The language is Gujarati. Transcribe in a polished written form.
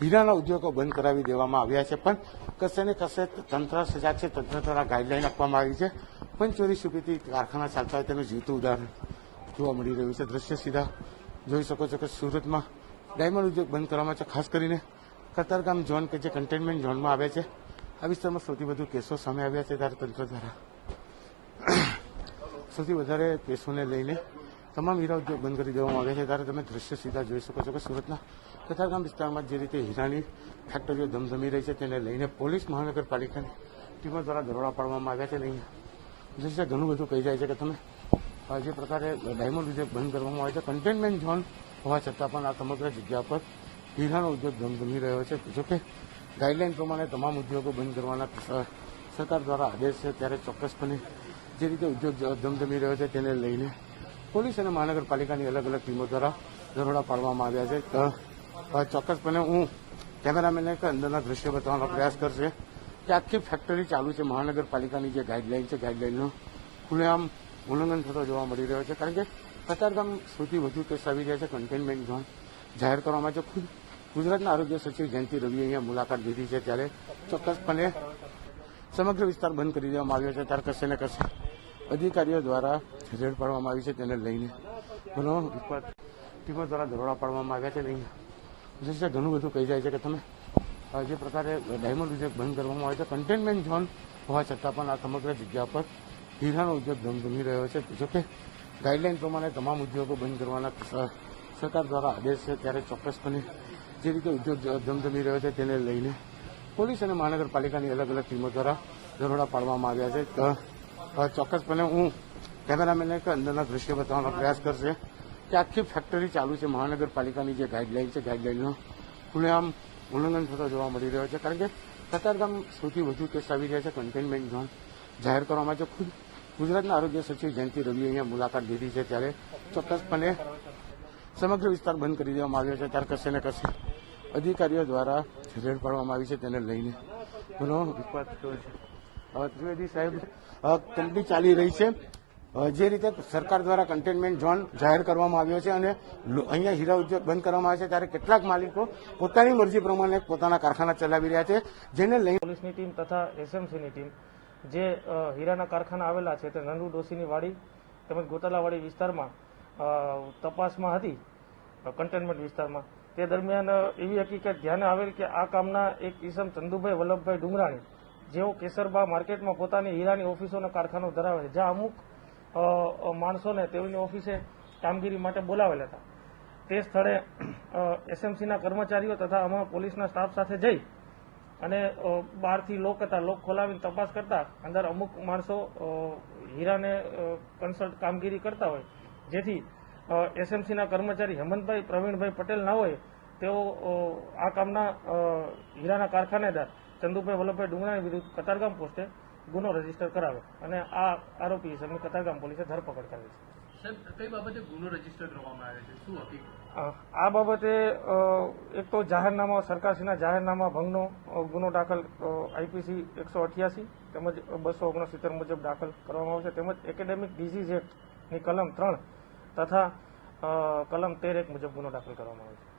હીરાના ઉદ્યોગો બંધ કરાવી દેવામાં આવ્યા છે, પણ કશે ને કશે તંત્ર સજાગ છે. તંત્ર દ્વારા ગાઈડલાઈન આપવામાં આવી છે, પણ ચોરી છુપીથી કારખાના ચાલતા હોય તેનું જીવતું ઉદાહરણ જોવા મળી રહ્યું છે. દ્રશ્ય સીધા જોઈ શકો છો કે સુરતમાં ડાયમંડ ઉદ્યોગ બંધ કરવામાં છે. ખાસ કરીને કતારગામ ઝોન કે જે કન્ટેનમેન્ટ ઝોનમાં આવે છે, આ વિસ્તારમાં સૌથી વધુ કેસો સામે આવ્યા છે. ત્યારે તંત્ર દ્વારા સૌથી વધારે કેસોને લઈને તમામ હીરા ઉદ્યોગ બંધ કરી દેવામાં આવ્યા છે. ત્યારે તમે દ્રશ્ય સીધા જોઈ શકો છો કે સુરતના કતારગામ વિસ્તારમાં જે રીતે હીરાની ફેક્ટરીઓ ધમધમી રહી છે તેને લઈને પોલીસ મહાનગરપાલિકાની ટીમો દ્વારા દરોડા પાડવામાં આવ્યા છે. નહીં દ્રશ્ય ઘણું બધું કહી જાય છે કે તમે જે પ્રકારે ડાયમંડ ઉદ્યોગ બંધ કરવામાં આવે છે, કન્ટેનમેન્ટ ઝોન હોવા છતાં પણ આ સમગ્ર જગ્યા પર હીરાનો ઉદ્યોગ ધમધમી રહ્યો છે. જોકે ગાઈડલાઈન પ્રમાણે તમામ ઉદ્યોગો બંધ કરવાના સરકાર દ્વારા આદેશ છે, ત્યારે ચોક્કસપણે જે રીતે ઉદ્યોગ ધમધમી રહ્યો છે તેને લઈને પોલીસ અને મહાનગરપાલિકાની અલગ અલગ ટીમો દ્વારા દરોડા પાડવામાં આવ્યા છે. ચોક્કસપણે હું કેમેરામેનને અંદરના દ્રશ્યો બતાવવાનો પ્રયાસ કરશે કે આખી ફેક્ટરી ચાલુ છે. મહાનગરપાલિકાની જે ગાઈડલાઈન છે, ગાઈડલાઈનનું ખુલ્લેઆમ ઉલ્લંઘન થતો જોવા મળી રહ્યો છે. કારણ કે કતારગામ સૌથી વધુ કેસ આવી રહ્યા છે. કન્ટેનમેન્ટ ઝોન જાહેર કરવામાં છે. ખુદ ગુજરાતના આરોગ્ય સચિવ જયંતિ રવિએ અહીંયા મુલાકાત લીધી છે, ત્યારે ચોક્કસપણે સમગ્ર વિસ્તાર બંધ કરી દેવામાં આવ્યો છે. ત્યારે કશે ને કશે અધિકારીઓ દ્વારા રેડ પાડવામાં આવી છે, તેને લઈને ઘણો ટીમો દ્વારા દરોડા પાડવામાં આવ્યા છે. નહીં દ્રશ્ય ઘણું બધું કહી જાય છે કે તમે જે પ્રકારે ડાયમંડ ઉદ્યોગ બંધ કરવામાં આવે છે, કન્ટેનમેન્ટ ઝોન હોવા છતાં પણ આ સમગ્ર જગ્યા પર હીરાનો ઉદ્યોગ ધમધમી રહ્યો છે. જોકે ગાઈડલાઈન પ્રમાણે તમામ ઉદ્યોગો બંધ કરવાના સરકાર દ્વારા આદેશ છે, ત્યારે ચોક્કસપણે જે રીતે ઉદ્યોગ ધમધમી રહ્યો છે તેને લઈને પોલીસ અને મહાનગરપાલિકાની અલગ અલગ ટીમો દ્વારા દરોડા પાડવામાં આવ્યા છે. ચોક્કસપણે હું કેમેરામેનને અંદરના દ્રશ્યો બતાવવાનો પ્રયાસ કરશે કે આખી ફેક્ટરી ચાલુ છે. મહાનગરપાલિકાની જે ગાઈડલાઈન છે, ગાઈડલાઈનનું ખુલ્લેઆમ ઉલ્લંઘન થતો જોવા મળી રહ્યો છે. કારણ કે કતારગામ સૌથી વધુ કેસ આવી રહ્યા છે. કન્ટેનમેન્ટ ઝોન જાહેર કરવામાં છે. ખુદ ગુજરાતના આરોગ્ય સચિવ જયંતિ રવિએ અહીંયા મુલાકાત લીધી છે, ત્યારે ચોક્કસપણે સમગ્ર વિસ્તાર બંધ કરી દેવામાં આવ્યો છે. ત્યારે કશે ને કશે અધિકારીઓ દ્વારા રેડ પાડવામાં આવી છે, તેને લઈને ઘણો વિશ્વાસ થયો છે. ત્રિવેદી સાહેબ, કંપની ચાલી રહી છે. જે રીતે સરકાર દ્વારા કન્ટેનમેન્ટ ઝોન જાહેર કરવામાં આવ્યો છે અને અહીંયા હીરા ઉદ્યોગ બંધ કરવામાં આવે છે, ત્યારે કેટલાક માલિકો પોતાની મરજી પ્રમાણે પોતાના કારખાના ચલાવી રહ્યા છે, જેને લઈને પોલીસની ટીમ તથા એસએમસીની ટીમ જે હીરાના કારખાના આવેલા છે તે નંદુ ડોશીની વાડી તેમજ ગોતાલાવાડી વિસ્તારમાં તપાસમાં હતી, કન્ટેનમેન્ટ વિસ્તારમાં. તે દરમિયાન એવી હકીકત ધ્યાને આવેલ કે આ કામના એક ઈસમ ચંદુભાઈ વલ્લભભાઈ ડુંગરાણી, જેઓ કેસરબા માર્કેટમાં પોતાની હીરાની ઓફિસોના કારખાનો ધરાવે છે, જ્યાં અમુક માણસોને તેઓની ઓફિસે કામગીરી માટે બોલાવેલા હતા. તે સ્થળે એસએમસીના કર્મચારીઓ તથા અમારા પોલીસના સ્ટાફ સાથે જઈ અને બહારથી લોક હતા, લોક ખોલાવીને તપાસ કરતા અંદર અમુક માણસો હીરાને કન્સલ્ટ કામગીરી કરતા હોય, જેથી એસએમસીના કર્મચારી હેમંતભાઈ પ્રવીણભાઈ પટેલ ના હોય તેઓ આ કામના હીરાના કારખાનેદાર ચંદુભાઈ વલ્લભભાઈ ડુંગરાણી વિરુદ્ધ કતારગામ પોસ્ટે ગુનો રજીસ્ટર કરાવે અને આ આરોપી હિસાબની કતારગામ પોલીસે ધરપકડ કરી છે. કઈ બાબતે ગુનો રજીસ્ટર કરવામાં આવે છે, શું હકીકત? આ બાબતે એક તો જાહેરનામા, સરકારશ્રીના જાહેરનામા ભંગનો ગુનો દાખલ આઈપીસી 188 તેમજ 269 મુજબ દાખલ કરવામાં આવશે, તેમજ એકેડેમિક ડિઝીઝ એક્ટની કલમ 3 તથા કલમ 13(1) મુજબ ગુનો દાખલ કરવામાં આવે છે.